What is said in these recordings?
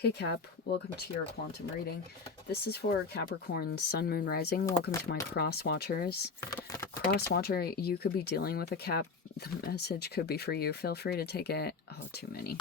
Hey Cap, welcome to your quantum reading. This is for Capricorn, Sun, Moon, Rising. Welcome to my cross watchers. Cross watcher, you could be dealing with a Cap. The message could be for you. Feel free to take it. Oh, too many.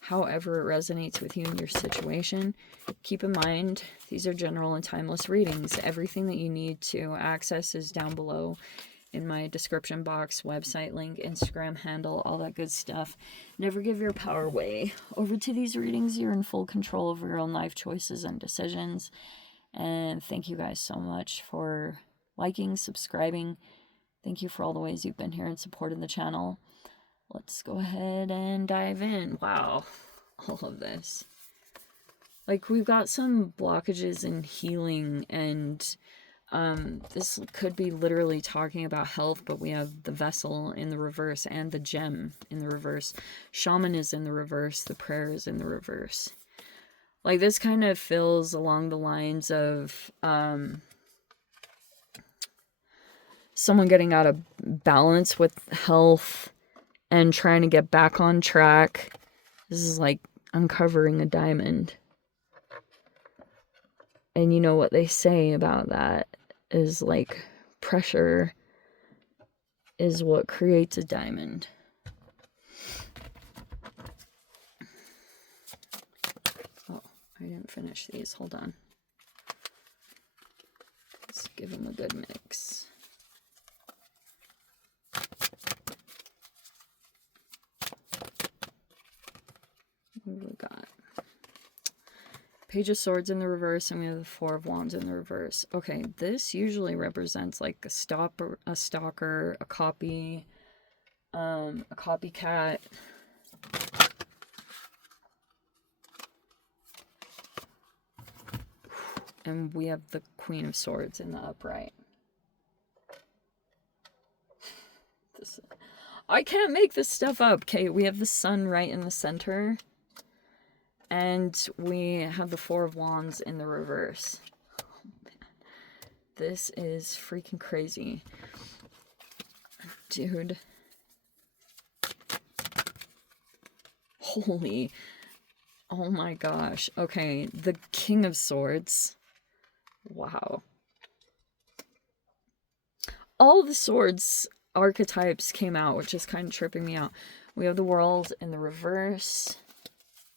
However it resonates with you and your situation. Keep in mind, these are general and timeless readings. Everything that you need to access is down below in my description box, website link, Instagram handle, all that good stuff. Never give your power away. Over to these readings, you're in full control over your own life choices and decisions. And thank you guys so much for liking, subscribing. Thank you for all the ways you've been here and supported the channel. Let's go ahead and dive in. Wow, all of this. Like, we've got some blockages in healing, and this could be literally talking about health, but we have the vessel in the reverse and the gem in the reverse. Shoman is in the reverse. The prayer is in the reverse. Like, this kind of feels along the lines of someone getting out of balance with health and trying to get back on track. This is like uncovering a diamond. And you know what they say about that is, like, pressure is what creates a diamond. Oh, I didn't finish these. Hold on. Let's give them a good mix. What have we got? Page of Swords in the reverse, and we have the Four of Wands in the reverse. Okay, this usually represents like a stalker, a copy, a copycat. And we have the Queen of Swords in the upright. I can't make this stuff up. Okay, we have the Sun right in the center. And we have the Four of Wands in the reverse. Oh, man. This is freaking crazy. Dude. Holy. Oh my gosh. Okay, the King of Swords. Wow. All the swords archetypes came out, which is kind of tripping me out. We have the World in the reverse.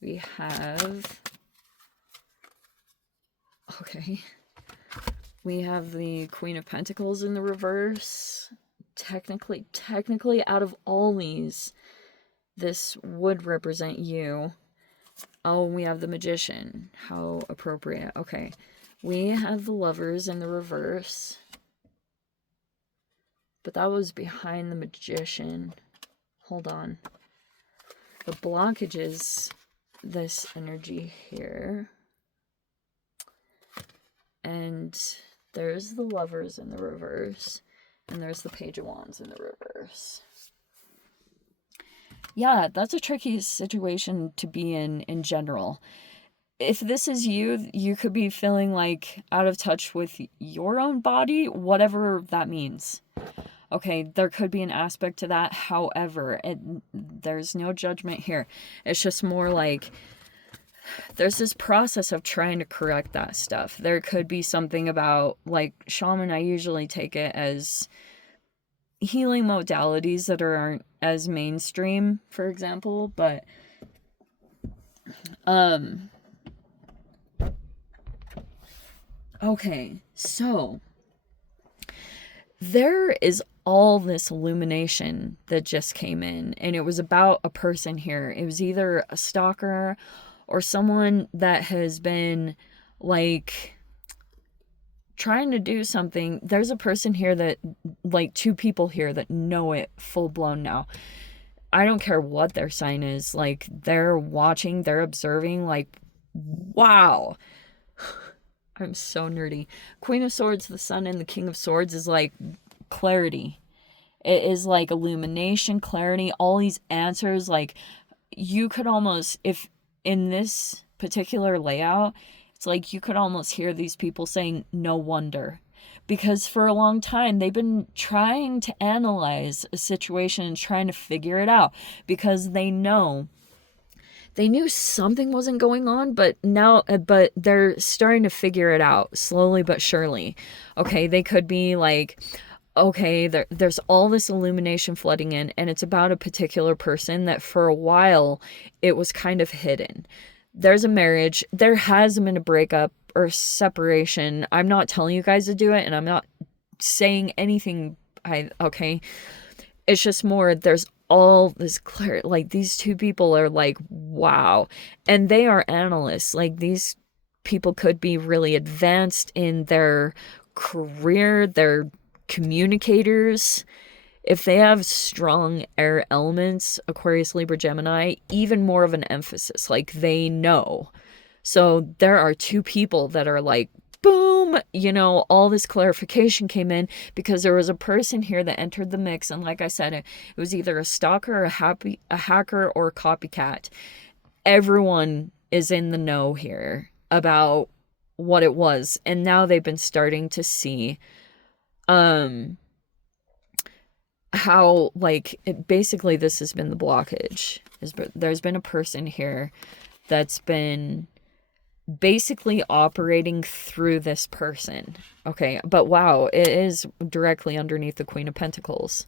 We have, okay, we have the Queen of Pentacles in the reverse. Technically, out of all these, this would represent you. Oh, we have the Magician. How appropriate. Okay, we have the Lovers in the reverse. But that was behind the Magician. Hold on. The blockages, this energy here, and there's the Lovers in the reverse, and there's the Page of Wands in the reverse. Yeah, that's a tricky situation to be in general. If this is you, you could be feeling like out of touch with your own body, whatever that means. Okay, there could be an aspect to that. However, there's no judgment here. It's just more like there's this process of trying to correct that stuff. There could be something about, like, shaman, I usually take it as healing modalities that aren't as mainstream, for example, but okay, so there is all this illumination that just came in, and it was about a person here. It was either a stalker or someone that has been, like, trying to do something. There's a person here that, like, two people here that know it full blown now. I don't care what their sign is. Like, they're watching, they're observing, like, wow. I'm so nerdy. Queen of Swords, the Sun, and the King of Swords is like clarity. It is like illumination, clarity, all these answers. Like, you could almost, if in this particular layout, it's like you could almost hear these people saying, no wonder. Because for a long time, they've been trying to analyze a situation and trying to figure it out. Because they know they knew something wasn't going on, but they're starting to figure it out slowly but surely. Okay, they could be like, okay, there's all this illumination flooding in, and it's about a particular person that for a while it was kind of hidden. There's a marriage, there has been a breakup or separation. I'm not telling you guys to do it, and I'm not saying anything. Okay, it's just more, there's all this clear, like, these two people are like, wow, and they are analysts. Like, these people could be really advanced in their career, they're communicators. If they have strong air elements, Aquarius, Libra, Gemini, even more of an emphasis, like, they know. So there are two people that are like, boom, you know, all this clarification came in because there was a person here that entered the mix, and like I said, it was either a stalker, a hacker, or a copycat. Everyone is in the know here about what it was, and now they've been starting to see how, like, basically this has been the blockage. There's been a person here that's been basically operating through this person. Okay, but wow, it is directly underneath the Queen of Pentacles.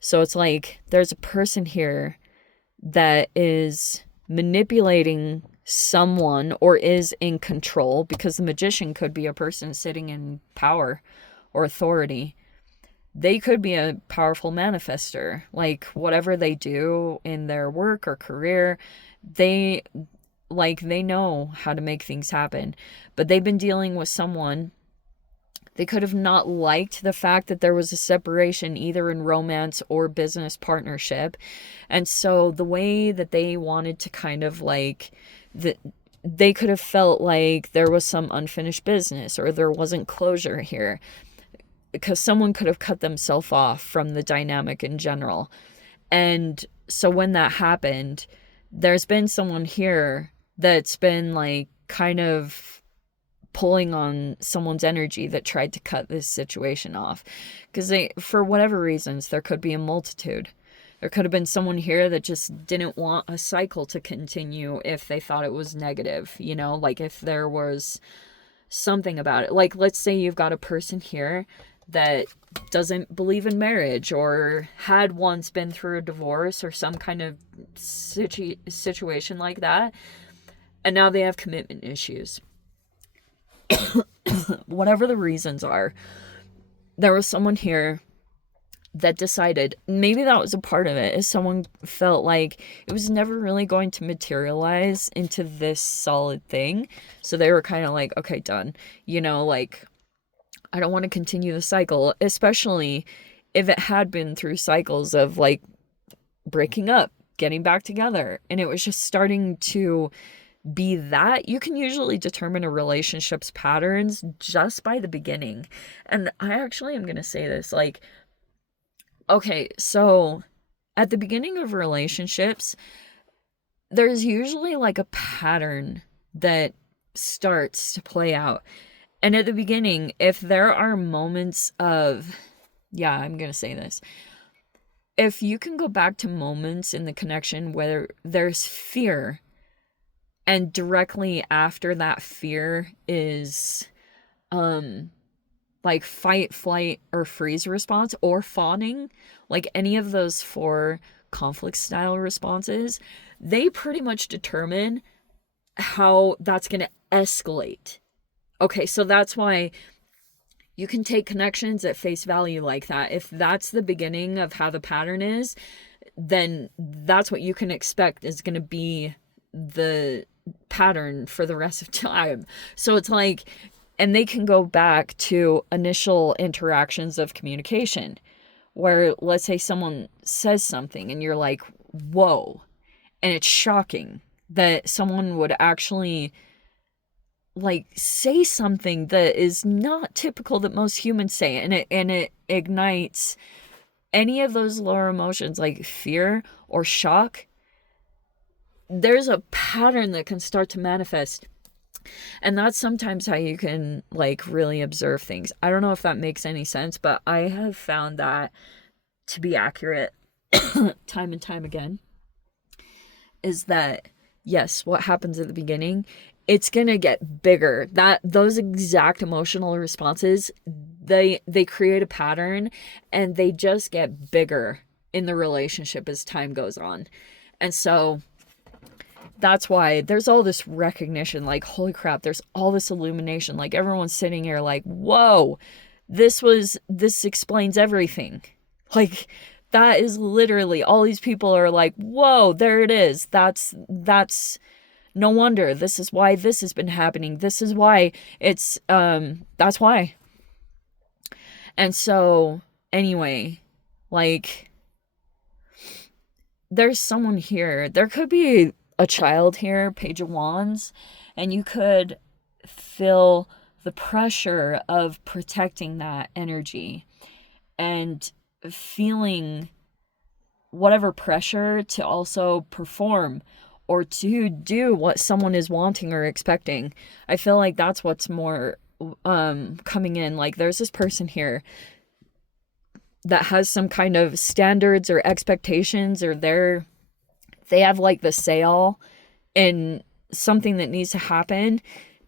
So it's like there's a person here that is manipulating someone or is in control, because the Magician could be a person sitting in power or authority. They could be a powerful manifester. Like, whatever they do in their work or career, they know how to make things happen. But they've been dealing with someone. They could have not liked the fact that there was a separation, either in romance or business partnership. And so the way that they wanted to kind of like, they could have felt like there was some unfinished business, or there wasn't closure here, because someone could have cut themselves off from the dynamic in general. And so when that happened, there's been someone here that's been like kind of pulling on someone's energy that tried to cut this situation off, because they, for whatever reasons, there could be a multitude. There could have been someone here that just didn't want a cycle to continue if they thought it was negative, you know, like if there was something about it. Like, let's say you've got a person here that doesn't believe in marriage, or had once been through a divorce or some kind of situation like that, and now they have commitment issues. Whatever the reasons are, there was someone here that decided, maybe that was a part of it, is someone felt like it was never really going to materialize into this solid thing. So they were kind of like, okay, done. You know, like, I don't want to continue the cycle, especially if it had been through cycles of like breaking up, getting back together, and it was just starting to be that. You can usually determine a relationship's patterns just by the beginning. And I actually am going to say this, like, okay, so at the beginning of relationships, there's usually like a pattern that starts to play out. And at the beginning, if there are moments of, yeah, I'm going to say this, if you can go back to moments in the connection where there's fear, and directly after that fear is like fight, flight, or freeze response, or fawning, like any of those 4 conflict style responses, they pretty much determine how that's going to escalate. Okay, so that's why you can take connections at face value like that. If that's the beginning of how the pattern is, then that's what you can expect is going to be the pattern for the rest of time. So it's like, and they can go back to initial interactions of communication, where let's say someone says something and you're like, whoa, and it's shocking that someone would actually like say something that is not typical that most humans say, and it ignites any of those lower emotions like fear or shock. There's a pattern that can start to manifest, and that's sometimes how you can like really observe things. I don't know if that makes any sense, but I have found that to be accurate time and time again, is that yes, what happens at the beginning, it's gonna get bigger. Those exact emotional responses, they create a pattern, and they just get bigger in the relationship as time goes on. And so that's why there's all this recognition, like, holy crap, there's all this illumination. Like, everyone's sitting here like, whoa, this explains everything. Like, that is literally, all these people are like, whoa, there it is. That's no wonder. This is why this has been happening. This is why it's, that's why. And so, anyway, like, there's someone here. There could be a child here, Page of Wands, and you could feel the pressure of protecting that energy and feeling whatever pressure to also perform or to do what someone is wanting or expecting. I feel like that's what's more coming in. Like, there's this person here that has some kind of standards or expectations, or they have like the say-all in something that needs to happen,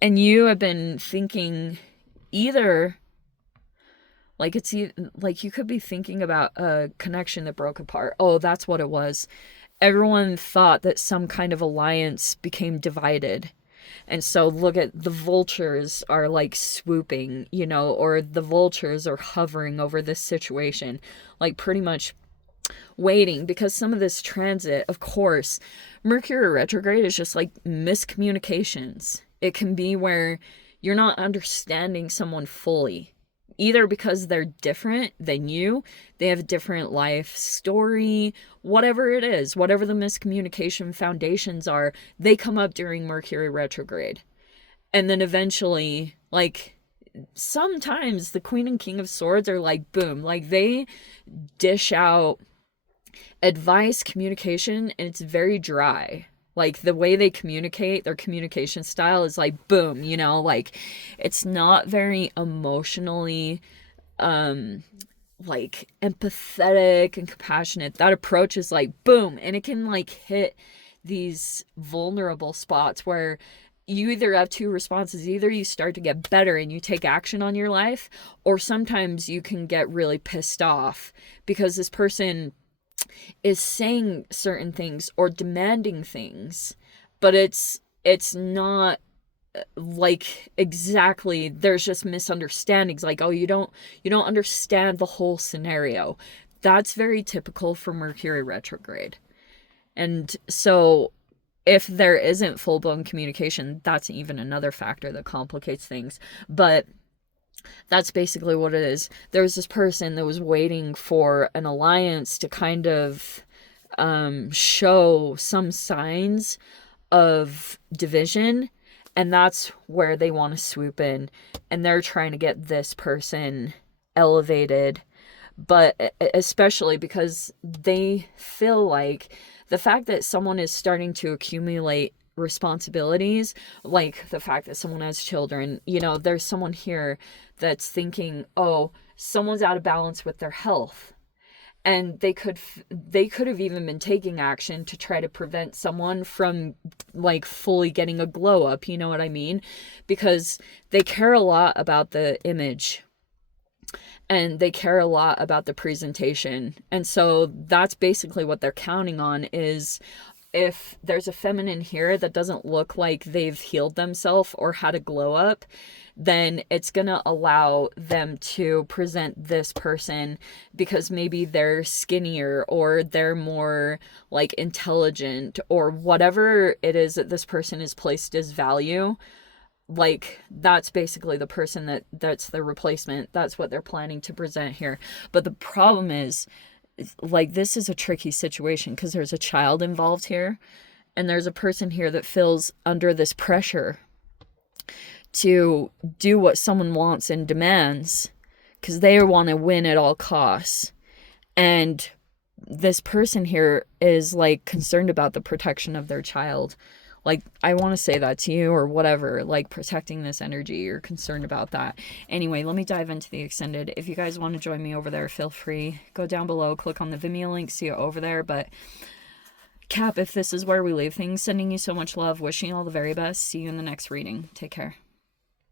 and you have been thinking either, like, it's like you could be thinking about a connection that broke apart. Oh, that's what it was. Everyone thought that some kind of alliance became divided. And so look at the vultures are like swooping, you know, or the vultures are hovering over this situation, like pretty much waiting, because some of this transit, of course, Mercury retrograde is just like miscommunications. It can be where you're not understanding someone fully, either because they're different than you, they have a different life story, whatever it is, whatever the miscommunication foundations are, they come up during Mercury retrograde. And then eventually, like, sometimes the Queen and King of Swords are like, boom, like they dish out advice, communication, and it's very dry. Like, the way they communicate, their communication style is like, boom, you know, like, it's not very emotionally, like, empathetic and compassionate. That approach is like, boom, and it can, like, hit these vulnerable spots where you either have two responses. Either you start to get better and you take action on your life, or sometimes you can get really pissed off because this person is saying certain things or demanding things, but it's not like exactly, there's just misunderstandings, like, oh, you don't understand the whole scenario. That's very typical for Mercury retrograde. And so if there isn't full-blown communication, that's even another factor that complicates things. But that's basically what it is. There was this person that was waiting for an alliance to kind of show some signs of division, and that's where they want to swoop in, and they're trying to get this person elevated, but especially because they feel like the fact that someone is starting to accumulate responsibilities, like the fact that someone has children, you know, there's someone here that's thinking, oh, someone's out of balance with their health, and they could have even been taking action to try to prevent someone from, like, fully getting a glow up, you know what I mean? Because they care a lot about the image, and they care a lot about the presentation. And so that's basically what they're counting on, is if there's a feminine here that doesn't look like they've healed themselves or had a glow up, then it's gonna allow them to present this person because maybe they're skinnier or they're more, like, intelligent, or whatever it is that this person is placed as value. Like, that's basically the person that's the replacement. That's what they're planning to present here. But the problem is, like, this is a tricky situation because there's a child involved here, and there's a person here that feels under this pressure to do what someone wants and demands because they want to win at all costs. And this person here is, like, concerned about the protection of their child. Like, I want to say that to you, or whatever, like, protecting this energy, you're concerned about that. Anyway, let me dive into the extended. If you guys want to join me over there, feel free. Go down below, click on the Vimeo link, see it over there. But Cap, if this is where we leave things, sending you so much love, wishing you all the very best. See you in the next reading. Take care.